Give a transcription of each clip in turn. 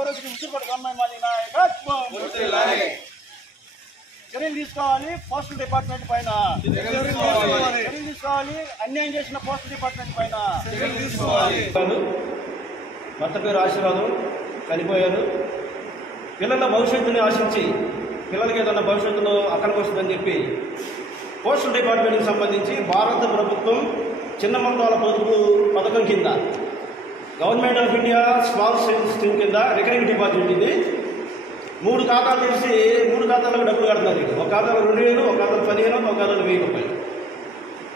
గౌరవించిన ముద్దుపడి గవర్నమెంట్ మాది నాయకత్వం చర్యలు తీసుకోవాలి. పోస్టల్ డిపార్ట్మెంట్ పైన చర్యలు తీసుకోవాలి. అన్యాయం చేసిన పోస్టల్ డిపార్ట్మెంట్ పైన చర్యలు తీసుకోవాలి. భర్త పేరు ఆశీర్వాదం, చనిపోయారు. పిల్లల భవిష్యత్తుని ఆశించి పిల్లలకి ఏదన్నా భవిష్యత్తులో అక్కడికి వస్తుందని చెప్పి పోస్టల్ డిపార్ట్మెంట్కి సంబంధించి భారత ప్రభుత్వం చిన్న మొత్తాల పొదుపు పథకం కింద government of India small savings scheme కింద రికరింగ్ డిపాజిట్ ఇది 3 ఖాతాలు చేసి 3 ఖాతాలకు డబ్బులు కడుతున్నారు. ఒక ఖాతాలో 2000, ఒక ఖాతాలో 15, ఒక ఖాతాలో 1000 రూపాయలు.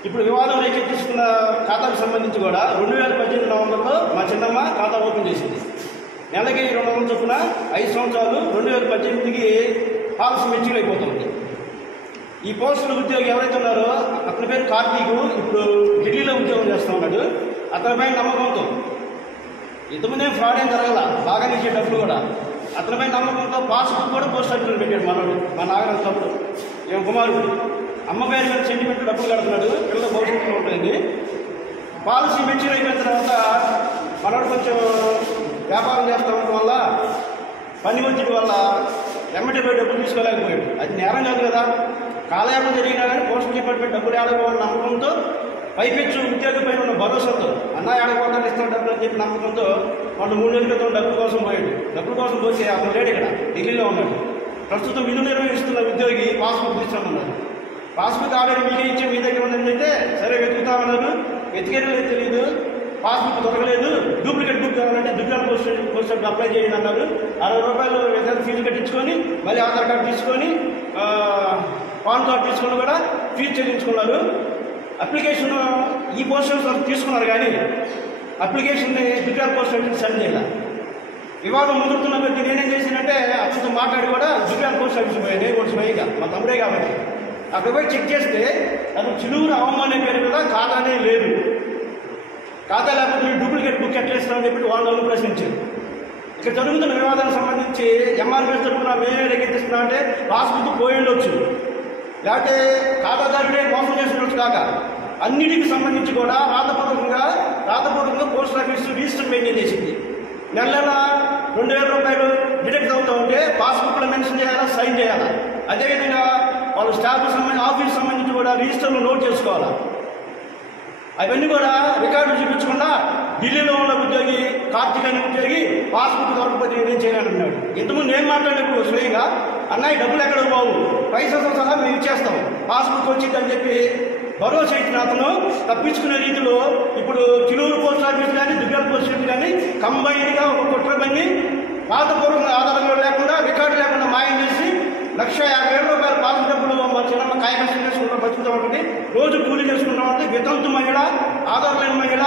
ఇప్పుడు వివాదం రేకెత్తిస్తున్న ఖాతాకు సంబంధించి కూడా 2018 నవంబర్లో మా చిన్నమ్మ ఖాతా ఓపెన్ చేసింది. నెలకి 200 చొప్పున 5 సంవత్సరాలు 2018కి పాలసీ మెచ్యూర్ అయిపోతుంది. ఈ పోస్టుల ఉద్యోగి ఎవరైతే ఉన్నారో అతని పేరు కార్తీక్, ఇప్పుడు ఢిల్లీలో ఉద్యోగం చేస్తూ ఉన్నాడు. అతనిపై నమ్మకంతో ఇంతకుముందే ఫ్రాడ్ ఏం జరగల, బాగా ఇచ్చే డబ్బులు కూడా అతనిపై నమ్మకంతో పాస్బుక్ కూడా పోస్ట్ ఆఫీసులో పెట్టాడు మనోడు, మా నాగరాజు తమ్ముడు, ఏం కుమారుడు. అమ్మ పేరు మీద సెంటిమెంట్ డబ్బులు కడుతున్నాడు, పిల్లల భవిష్యత్తులో ఉంటుంది. పాలసీ మెచ్యూర్ అయిపోయిన తర్వాత మనోడు కొంచెం వ్యాపారం చేస్తూ ఉండడం వల్ల పని వచ్చేటి వల్ల ఎమ్మటి పోయి డబ్బులు తీసుకోలేకపోయాడు. అది నేరం కాదు కదా. కాలయాపన జరిగినా కానీ పోస్టల్ డిపార్ట్మెంట్ డబ్బులు ఆడకపోవాలని నమ్మకంతో పైపెచ్చు ఉద్యోగం పైన ఉన్న భరోసాతో అన్న ఆడకపోవడానికి ఇస్తాను డబ్బులు అని చెప్పి నమ్మకంతో వాళ్ళు 3 నెలల క్రితం డబ్బుల కోసం పోయాడు. డబ్బుల కోసం పోతే అతను లేడు, ఇక్కడ ఢిల్లీలో ఉన్నాడు. ప్రస్తుతం విధులు నిర్వహిస్తున్న ఉద్యోగి పాస్బుక్ తీసుకోమన్నారు. పాస్బుక్ ఆల్రెడీ మీకే ఇచ్చే మీ దగ్గర ఉందంటే సరే వెతుకుతామన్నారు. వెతికేది తెలియదు, పాస్బుక్ దొరకలేదు. డూప్లికేట్ బుక్ కావాలంటే దుర్గాన్ పోస్ట్ అప్లై చేయండి అన్నారు. 60 రూపాయలు ఫీజు కట్టించుకొని మళ్ళీ ఆధార్ కార్డు తీసుకొని పాన్ కార్డు తీసుకొని కూడా ఫీజు చెల్లించుకున్నారు. అప్లికేషన్ ఈ పోస్ట్ ఆఫీస్ తీసుకున్నారు కానీ అప్లికేషన్ని దుర్గాన్ పోస్ట్ ఆఫీస్కి సెండ్ చేయాలి. వివాదం ముదురుతున్న కొద్దీ నేనేం చేసినంటే అతనితో మాట్లాడి కూడా దుర్గాన్ పోస్ట్ ఆఫీస్ పోయాను. నేను కూడా స్వయంగా మా తమ్ముడే కాబట్టి అక్కడ పోయి చెక్ చేస్తే అది చిలువురు అవమానం పేరు మీద ఖాతానే లేదు. ఖాతా లేకపోతే మీరు డూప్లికేట్ బుక్ ఎట్లా ఇస్తామని చెప్పి వాళ్ళు ప్రశ్నించారు. ఇక్కడ జరుగుతున్న వివాదానికి సంబంధించి ఎంఆర్పీఎస్ తరఫున మేమే లెక్కెత్తిస్తున్నా అంటే పాస్బుక్ పోయి ఉండొచ్చు, లేకపోతే ఖాతాదారుడే మోసం చేసినట్టు కాక అన్నిటికి సంబంధించి కూడా రాతపూర్వకంగా పోస్ట్ ఆఫీస్ రిజిస్టర్ మెయింటైన్ చేసింది. నెల 2000 రూపాయలు డిడక్ట్ అవుతూ ఉంటే పాస్బుక్లో మెన్షన్ చేయాలా, సైన్ చేయాలా. అదేవిధంగా వాళ్ళు స్టాఫ్ ఆఫీస్ సంబంధించి కూడా రిజిస్టర్లో నోట్ చేసుకోవాలా. అవన్నీ కూడా రికార్డు చూపించకుండా ఢిల్లీలో ఉన్న ఉద్యోగి కార్తీక్ అనే ఉద్యోగి పాస్బుక్ దొరకకపోతే ఏం చేయాలన్నాడు. ఇంతకుముందు నేను మాట్లాడినప్పుడు స్వయంగా అన్నయ్య డబ్బులు ఎక్కడ బాబు, పైసలు సహా మేము ఇచ్చేస్తాం, పాస్బుక్ వచ్చిందని చెప్పి భరోసా ఇచ్చిన అతను తప్పించుకునే రీతిలో ఇప్పుడు చిలువురు పోస్ట్ ఆఫీస్ కానీ దుర్గాన్ పోస్ట్ ఆఫీస్ కానీ కంబైన్డ్గా ఒక కుట్ర పని రాతపూర్వక ఆధారాలు లేకుండా రికార్డు లేకుండా మాయం చేసి 1,50,000 రూపాయలు పాస్ డబ్బులు మా చిన్నమ్మ కాయకష్టం చేసుకుంటాం, బతుకుతూ ఉంటుంది. రోజు కూలీ చేసుకుంటాం అంటే వితంతు మహిళ, ఆధార్ లేని మహిళ,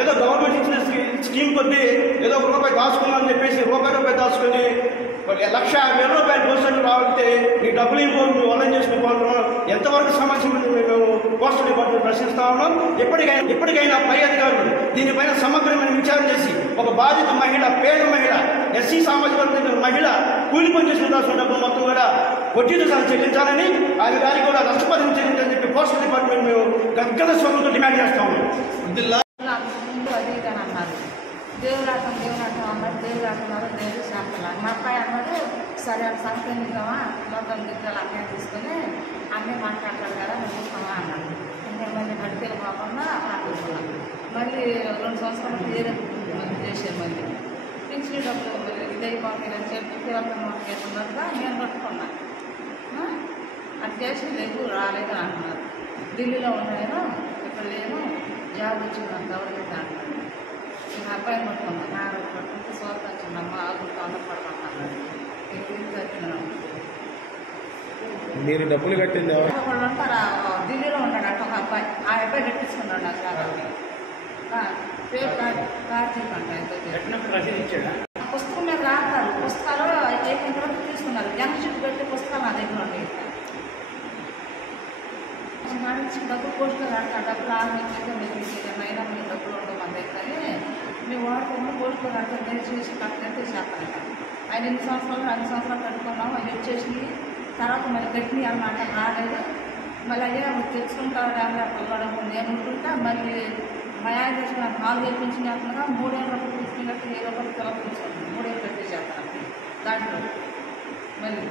ఏదో గవర్నమెంట్ ఇచ్చిన స్కీమ్ కొద్దీ ఏదో ₹1 దాచుకున్నామని చెప్పేసి రూపాయి దాచుకొని 1,50,000 రూపాయలు పోస్టర్లు రావాలంటే ఈ డబ్బులు ఇంకోరు నువ్వు ఆన్లైన్ చేసుకుపోవడం ఎంతవరకు సమస్య మేము పోస్టల్ డిపార్ట్మెంట్ ప్రశ్నిస్తా ఉన్నాం. ఎప్పటికైనా పై అధికారులు దీనిపైన సమగ్రమైన విచారణ చేసి ఒక బాధిత మహిళ, పేద మహిళ, ఎస్సీ సామాజిక వర్గ మహిళ కూలి పని చేసుకుంటాల్సిన డబ్బులు మొత్తం కూడా వడ్డీతో సహా చెల్లించాలని, ఆయన గారికి కూడా నష్టపరిహారం చెల్లించాలని చెప్పి పోస్టల్ డిపార్ట్మెంట్ మేము గద్గద స్వరంతో డిమాండ్ చేస్తా ఉన్నాం. దేవులాటం అన్నారు, దేవులాటన్నారు, దేవుడు శాంతలా. మా అబ్బాయి అన్నాడు సరే అది సంఖ్యనిద్దామా మొత్తం దిగ్గాలు అన్నీ తీసుకొని అన్నీ మాట్లాడతాడు కదా మేము చూస్తామా అన్నాడు. ఇంకా మళ్ళీ నడిపేలు కాకుండా ఆడుకున్నాం. మళ్ళీ 2 సంవత్సరాలు వేరే చేసారు. మళ్ళీ పింఛన్ డబ్బులు ఇదైపోతుంది అని చెప్పి పిల్లలతో మాట్లాడుతున్నట్టుగా నేను కట్టుకున్నాను. అది చేసి లేదు రాలేదు అంటున్నారు. ఢిల్లీలో ఉన్నాను, ఇక్కడ లేను, జాబ్ వచ్చింది గవర్నమెంట్ అంటున్నాను. నా అబ్బాయిని పట్టుకున్నా, నా పట్టుకుంటే సోత వచ్చిందమ్మ ఆగుంటూ అందపడుతున్నాను. మీరు డబ్బులు కట్టింది ఒకళ్ళు ఉంటారు, ఢిల్లీలో ఉంటాడు అట్ట ఒక అబ్బాయి. ఆ అబ్బాయి కట్టించుకున్నాడు నాకు కాబట్టి పేరు కార్తీక్ అంట. పుస్తకం మీద రాస్తారు, పుస్తకాలు అయిపోయిన తర్వాత తీసుకున్నారు. జంక్షిప్ పెట్టి పుస్తకాలు నా దగ్గర ఉండి డబ్బులు పోస్టులో రాస్తారు. డబ్బులు ఆలోచించే మీరు అయినా మీరు డబ్బులు ఉండవు మన దగ్గర, మేము వాడుకోకుండా పోస్టులో రాస్తారు. నేను చేసి కట్టంటే చేస్తాను. ఆయన 2 సంవత్సరాలు కట్టుకున్నాము, అవి వచ్చేసి తర్వాత మళ్ళీ గట్టిని అన్నమాట రాలేదు. మళ్ళీ అయ్యా తెచ్చుకుంటారు పిల్లడం నేను ఉంటుంటా. మళ్ళీ మా ఆయన తీసుకున్న 4 వేలు పెంచిన 3,000 రూపాయలు తీసుకుని కట్టి 1000 రూపాయలు పిల్లలు తీసుకుంటాం 3000 కట్టేసేస్తాను దాంట్లో మళ్ళీ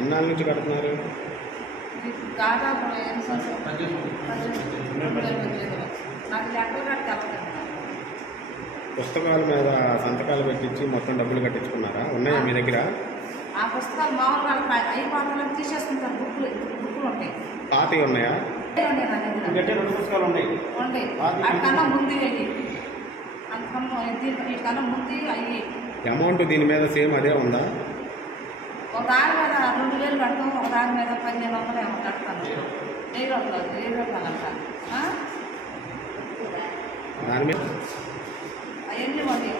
ఎన్నాళ్ళ నుంచి కడుతున్నారు? దాదాపు ఎన్ని సంవత్సరాలు 2018 నాకు లెక్కలు కట్టి తెలదండి. పుస్తకాల మీద సంతకాలు పెట్టించి మొత్తం డబ్బులు కట్టించుకున్నారా? ఉన్నాయా మీ దగ్గర? ఆ పుస్తకాలు మామూలుగా అయిపోతాను తీసేసుకుంటారు. బుక్కులు ఉంటాయి. పాతవి ఉన్నాయా? నా దగ్గర గట్టి 2 పుస్తకాలు ఉన్నాయి. ఉంటాయి. అక్కడన్నా ముందు అయ్యి అంతకన్నా వీటికన్నా ముందు అయ్యి అమౌంట్ దీని మీద సేమ్ అదే ఉందా? ఒక దాని మీద 2000 కడతాం, ఒక దాని మీద 1500 ఏమో కడతాను. 1000 రూపాయలు అంట దాని మీద అవన్నీ ఉంటాయి.